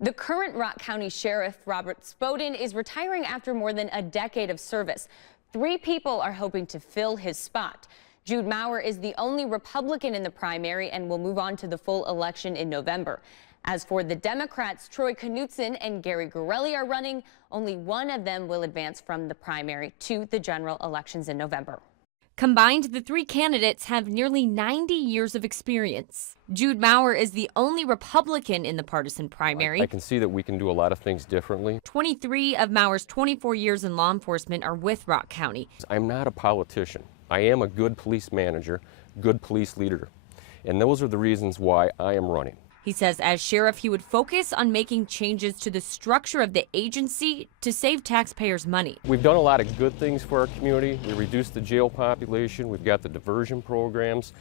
The current Rock County Sheriff, Robert Spoden, is retiring after more than a decade of service. 3 people are hoping to fill his spot. Jude Maurer is the only Republican in the primary and will move on to the full election in November. As for the Democrats, Troy Knutson and Gary Gorelli are running. Only one of them will advance from the primary to the general elections in November. Combined, the 3 candidates have nearly 90 years of experience. Jude Maurer is the only Republican in the partisan primary. I can see that we can do a lot of things differently. 23 of Maurer's 24 years in law enforcement are with Rock County. I'm not a politician. I am a good police manager, good police leader, and those are the reasons why I am running. He says as sheriff, he would focus on making changes to the structure of the agency to save taxpayers money. We've done a lot of good things for our community. We reduced the jail population. We've got the diversion programs.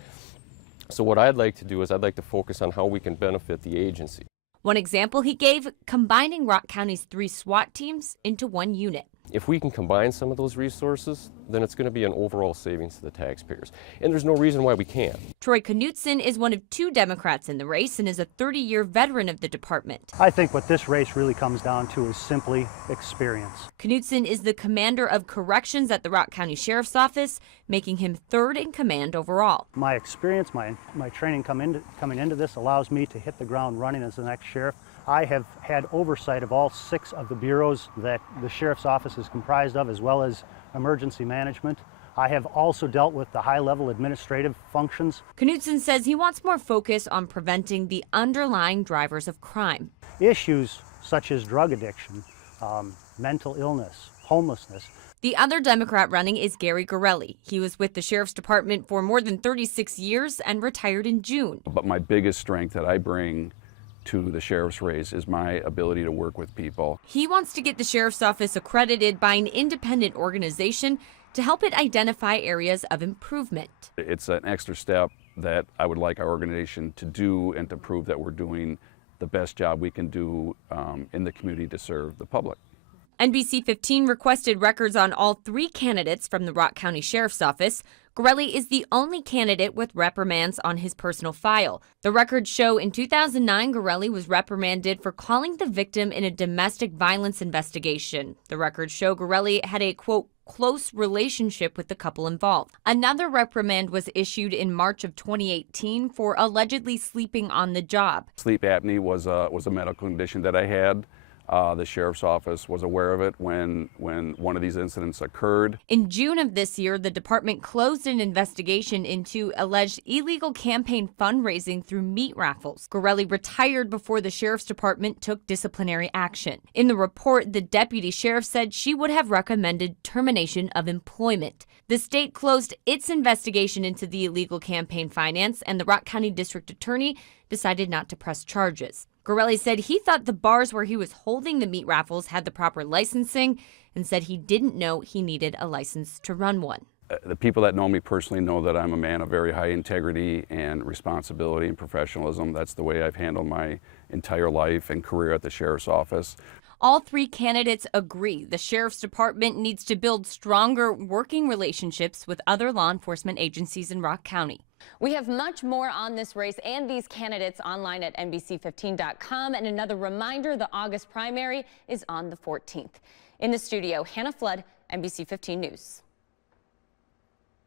So what I'd like to do is I'd like to focus on how we can benefit the agency. One example he gave, combining Rock County's 3 SWAT teams into 1 unit. If we can combine some of those resources, then it's going to be an overall savings to the taxpayers. And there's no reason why we can't. Troy Knutson is one of 2 Democrats in the race and is a 30-year veteran of the department. I think what this race really comes down to is simply experience. Knutson is the commander of corrections at the Rock County Sheriff's Office, making him 3rd in command overall. My experience, my training coming into this allows me to hit the ground running as the next sheriff. I have had oversight of all 6 of the bureaus that the Sheriff's Office is comprised of, as well as emergency management. I have also dealt with the high-level administrative functions. Knutson says he wants more focus on preventing the underlying drivers of crime. Issues such as drug addiction, mental illness, homelessness. The other Democrat running is Gary Gorelli. He was with the Sheriff's Department for more than 36 years and retired in June. But my biggest strength that I bring to the sheriff's race is my ability to work with people. He wants to get the sheriff's office accredited by an independent organization to help it identify areas of improvement. It's an extra step that I would like our organization to do and to prove that we're doing the best job we can do in the community to serve the public. NBC 15 requested records on all 3 candidates from the Rock County Sheriff's Office. Gorelli is the only candidate with reprimands on his personal file. The records show in 2009, Gorelli was reprimanded for calling the victim in a domestic violence investigation. The records show Gorelli had a, quote, close relationship with the couple involved. Another reprimand was issued in March of 2018 for allegedly sleeping on the job. Sleep apnea was a medical condition that I had. The Sheriff's Office was aware of it when one of these incidents occurred. In June of this year, the department closed an investigation into alleged illegal campaign fundraising through meat raffles. Gorelli retired before the Sheriff's Department took disciplinary action. In the report, the deputy sheriff said she would have recommended termination of employment. The state closed its investigation into the illegal campaign finance, and the Rock County District Attorney decided not to press charges. Gorelli said he thought the bars where he was holding the meat raffles had the proper licensing and said he didn't know he needed a license to run one. The people that know me personally know that I'm a man of very high integrity and responsibility and professionalism. That's the way I've handled my entire life and career at the Sheriff's Office. All 3 candidates agree the Sheriff's Department needs to build stronger working relationships with other law enforcement agencies in Rock County. We have much more on this race and these candidates online at NBC15.com. And another reminder, the August primary is on the 14th. In the studio, Hannah Flood, NBC 15 News.